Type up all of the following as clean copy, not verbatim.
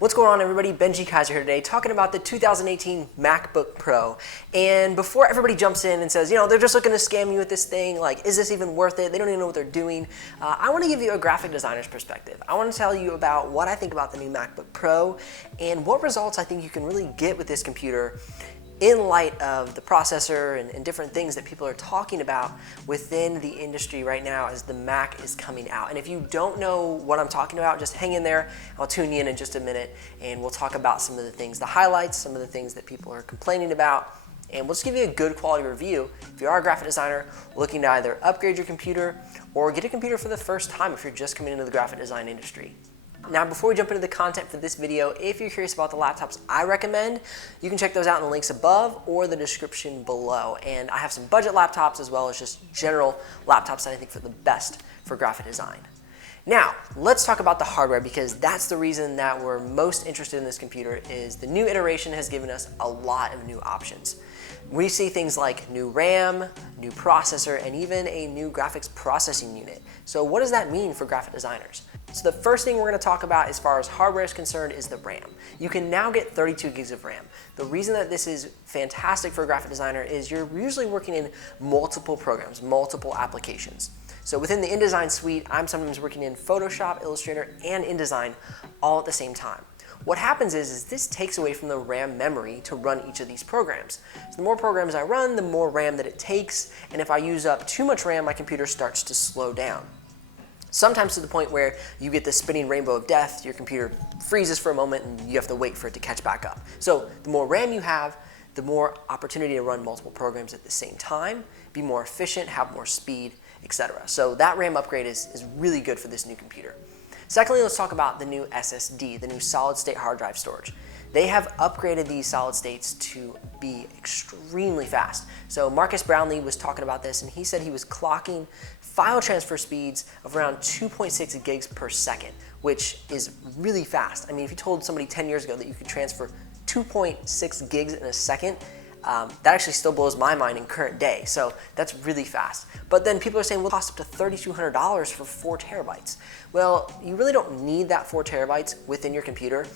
What's going on, everybody? Benji Kaiser here today talking about the 2018 MacBook Pro. And before everybody jumps in and says, they're just looking to scam you with this thing, like, is this even worth it? They don't even know what they're doing. I want to give you a graphic designer's perspective. I want to tell you about what I think about the new MacBook Pro and what results I think you can really get with this computer in light of the processor and different things that people are talking about within the industry right now as the Mac is coming out. And if you don't know what I'm talking about, just hang in there. I'll tune you in just a minute and we'll talk about some of the things, the highlights, some of the things that people are complaining about, and we'll just give you a good quality review if you are a graphic designer looking to either upgrade your computer or get a computer for the first time if you're just coming into the graphic design industry. Now, before we jump into the content for this video, if you're curious about the laptops I recommend, you can check those out in the links above or the description below. And I have some budget laptops as well as just general laptops that I think are the best for graphic design. Now, let's talk about the hardware, because that's the reason that we're most interested in this computer. Is the new iteration has given us a lot of new options. We see things like new RAM, new processor, and even a new graphics processing unit. So what does that mean for graphic designers? So the first thing we're going to talk about as far as hardware is concerned is the RAM. You can now get 32 gigs of RAM. The reason that this is fantastic for a graphic designer is you're usually working in multiple programs, multiple applications. So within the InDesign suite, I'm sometimes working in Photoshop, Illustrator, and InDesign all at the same time. What happens is this takes away from the RAM memory to run each of these programs. So the more programs I run, the more RAM that it takes, and if I use up too much RAM, my computer starts to slow down. Sometimes to the point where you get this spinning rainbow of death, your computer freezes for a moment and you have to wait for it to catch back up. So the more RAM you have, the more opportunity to run multiple programs at the same time, be more efficient, have more speed, etc. So that RAM upgrade is really good for this new computer. Secondly, let's talk about the new SSD, the new solid state hard drive storage. They have upgraded these solid states to be extremely fast. So Marcus Brownlee was talking about this, and he said he was clocking file transfer speeds of around 2.6 gigs per second, which is really fast. I mean, if you told somebody 10 years ago that you could transfer 2.6 gigs in a second, that actually still blows my mind in current day. So that's really fast. But then people are saying, well, it costs up to $3,200 for 4 terabytes. Well, you really don't need that 4 terabytes within your computer.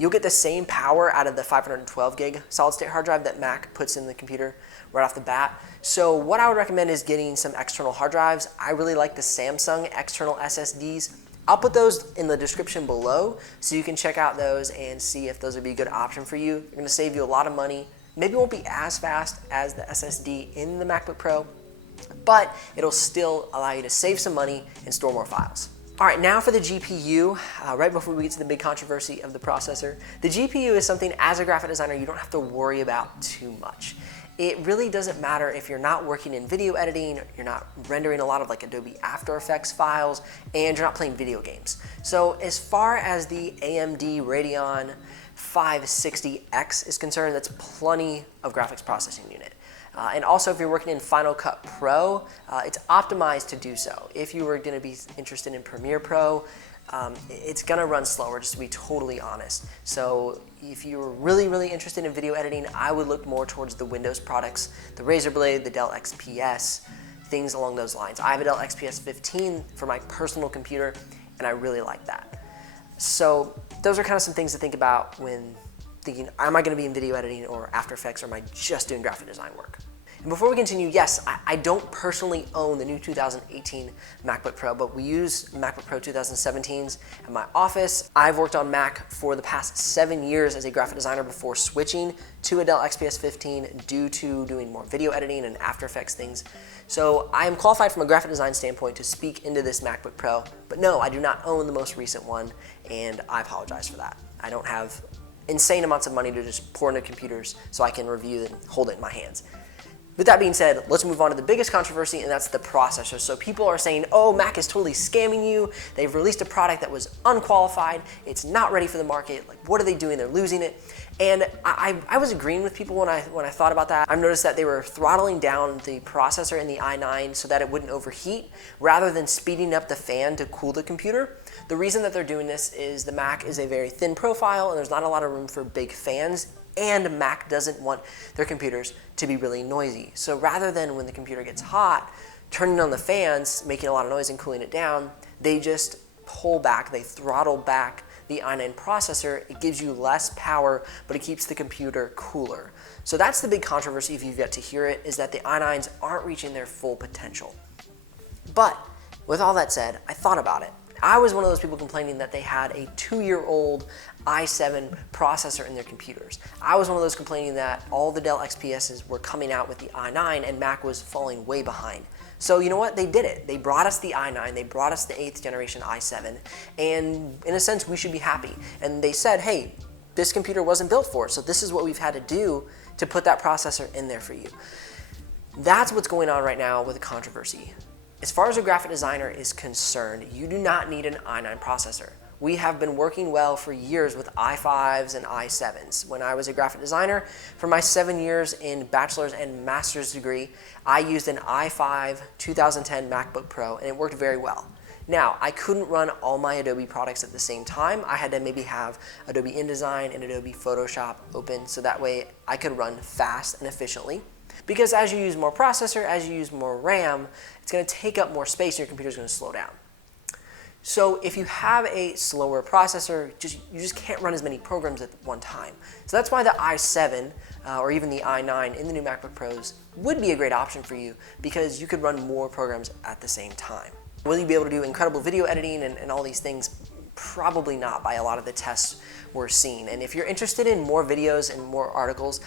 You'll get the same power out of the 512 gig solid state hard drive that Mac puts in the computer right off the bat. So what I would recommend is getting some external hard drives. I really like the Samsung external SSDs. I'll put those in the description below so you can check out those and see if those would be a good option for you. They're going to save you a lot of money. Maybe it won't be as fast as the SSD in the MacBook Pro, but it'll still allow you to save some money and store more files. All right, now for the GPU, right before we get to the big controversy of the processor. The GPU is something, as a graphic designer, you don't have to worry about too much. It really doesn't matter if you're not working in video editing, you're not rendering a lot of like Adobe After Effects files, and you're not playing video games. So as far as the AMD Radeon 560X is concerned, that's plenty of graphics processing unit. And also, if you're working in Final Cut Pro, it's optimized to do so. If you were going to be interested in Premiere Pro, it's going to run slower, just to be totally honest. So if you're really interested in video editing, I would look more towards the Windows products, the Razer Blade, the Dell XPS, things along those lines. I have a Dell XPS 15 for my personal computer, and I really like that. So those are kind of some things to think about when thinking, am I going to be in video editing or After Effects, or am I just doing graphic design work? And before we continue, yes, I don't personally own the new 2018 MacBook Pro, but we use MacBook Pro 2017s at my office. I've worked on Mac for the past 7 years as a graphic designer before switching to a Dell XPS 15 due to doing more video editing and After Effects things. So I am qualified from a graphic design standpoint to speak into this MacBook Pro, but no, I do not own the most recent one, and I apologize for that. I don't have insane amounts of money to just pour into computers so I can review and hold it in my hands. With that being said, let's move on to the biggest controversy, and that's the processor. So people are saying, oh, Mac is totally scamming you. They've released a product that was unqualified. It's not ready for the market. Like, what are they doing? They're losing it. And I was agreeing with people when I thought about that. I've noticed that they were throttling down the processor in the i9 so that it wouldn't overheat, rather than speeding up the fan to cool the computer. The reason that they're doing this is the Mac is a very thin profile, and there's not a lot of room for big fans, and Mac doesn't want their computers to be really noisy. So rather than when the computer gets hot, turning on the fans, making a lot of noise and cooling it down, they just pull back, they throttle back the i9 processor, it gives you less power, but it keeps the computer cooler. So that's the big controversy, if you've yet to hear it, is that the i9s aren't reaching their full potential. But with all that said, I thought about it. I was one of those people complaining that they had a 2-year-old i7 processor in their computers. I was one of those complaining that all the Dell XPSs were coming out with the i9 and Mac was falling way behind. So you know what? They did it. They brought us the i9, they brought us the 8th generation i7, and in a sense we should be happy. And they said, hey, this computer wasn't built for it, so this is what we've had to do to put that processor in there for you. That's what's going on right now with the controversy. As far as a graphic designer is concerned, you do not need an i9 processor. We have been working well for years with i5s and i7s. When I was a graphic designer, for my 7 years in bachelor's and master's degree, I used an i5 2010 MacBook Pro, and it worked very well. Now, I couldn't run all my Adobe products at the same time. I had to maybe have Adobe InDesign and Adobe Photoshop open so that way I could run fast and efficiently. Because as you use more processor, as you use more RAM, it's going to take up more space and your computer is going to slow down. So if you have a slower processor, you just can't run as many programs at one time. So that's why the i7 or even the i9 in the new MacBook Pros would be a great option for you, because you could run more programs at the same time. Will you be able to do incredible video editing and all these things? Probably not by a lot of the tests we're seeing. And if you're interested in more videos and more articles,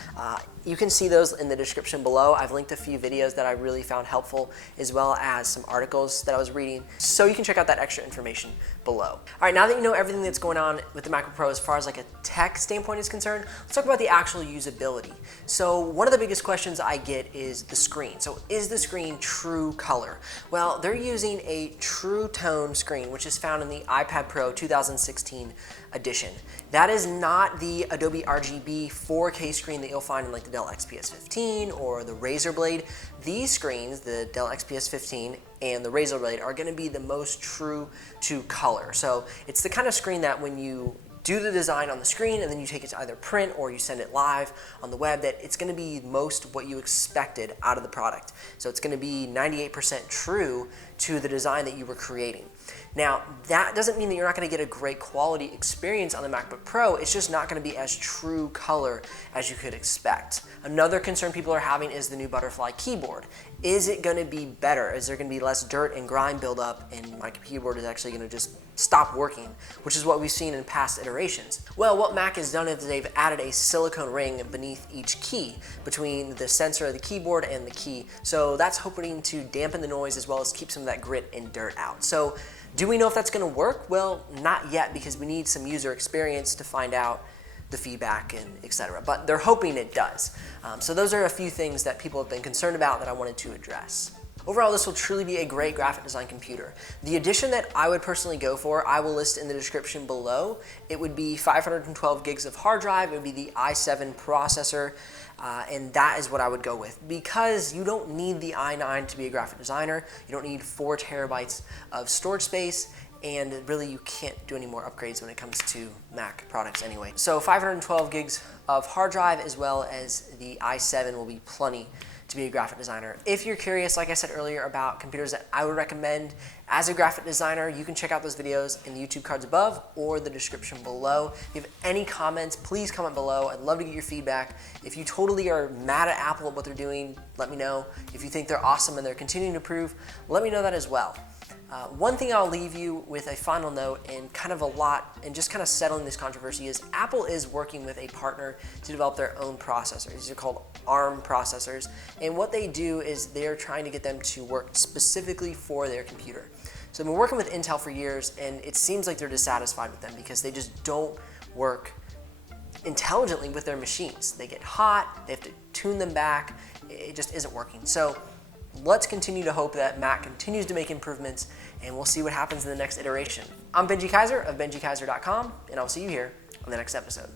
you can see those in the description below. I've linked a few videos that I really found helpful, as well as some articles that I was reading, so you can check out that extra information below. All right, now that you know everything that's going on with the MacBook Pro as far as like a tech standpoint is concerned, let's talk about the actual usability. So one of the biggest questions I get is the screen. So is the screen true color? Well, they're using a true tone screen, which is found in the iPad Pro 2016 edition. That is not the Adobe RGB 4K screen that you'll find in like the Dell XPS 15 or the Razer Blade. These screens, the Dell XPS 15 and the Razer Blade, are going to be the most true to color. So it's the kind of screen that when you do the design on the screen and then you take it to either print or you send it live on the web, that it's going to be most what you expected out of the product. So it's going to be 98% true to the design that you were creating. Now, that doesn't mean that you're not going to get a great quality experience on the MacBook Pro. It's just not going to be as true color as you could expect. Another concern people are having is the new Butterfly keyboard. Is it going to be better? Is there going to be less dirt and grime buildup, and my keyboard is actually going to just stop working, which is what we've seen in past iterations? Well, what Mac has done is they've added a silicone ring beneath each key between the sensor of the keyboard and the key. So that's hoping to dampen the noise as well as keep some of that grit and dirt out. So do we know if that's going to work? Well, not yet, because we need some user experience to find out the feedback and etc. But they're hoping it does. So those are a few things that people have been concerned about that I wanted to address. Overall, this will truly be a great graphic design computer. The edition that I would personally go for, I will list in the description below. It would be 512 gigs of hard drive. It would be the i7 processor, and that is what I would go with, because you don't need the i9 to be a graphic designer. You don't need 4 terabytes of storage space, and really you can't do any more upgrades when it comes to Mac products anyway. So 512 gigs of hard drive as well as the i7 will be plenty to be a graphic designer. If you're curious, like I said earlier, about computers that I would recommend as a graphic designer, you can check out those videos in the YouTube cards above or the description below. If you have any comments, please comment below. I'd love to get your feedback. If you totally are mad at Apple at what they're doing, let me know. If you think they're awesome and they're continuing to improve, let me know that as well. One thing I'll leave you with a final note, and kind of a lot, and just kind of settling this controversy, is Apple is working with a partner to develop their own processors. These are called ARM processors, and what they do is they're trying to get them to work specifically for their computer. So I've been working with Intel for years, and it seems like they're dissatisfied with them because they just don't work intelligently with their machines. They get hot, they have to tune them back, it just isn't working. So let's continue to hope that Mac continues to make improvements, and we'll see what happens in the next iteration. I'm Benji Kaiser of BenjiKaiser.com, and I'll see you here on the next episode.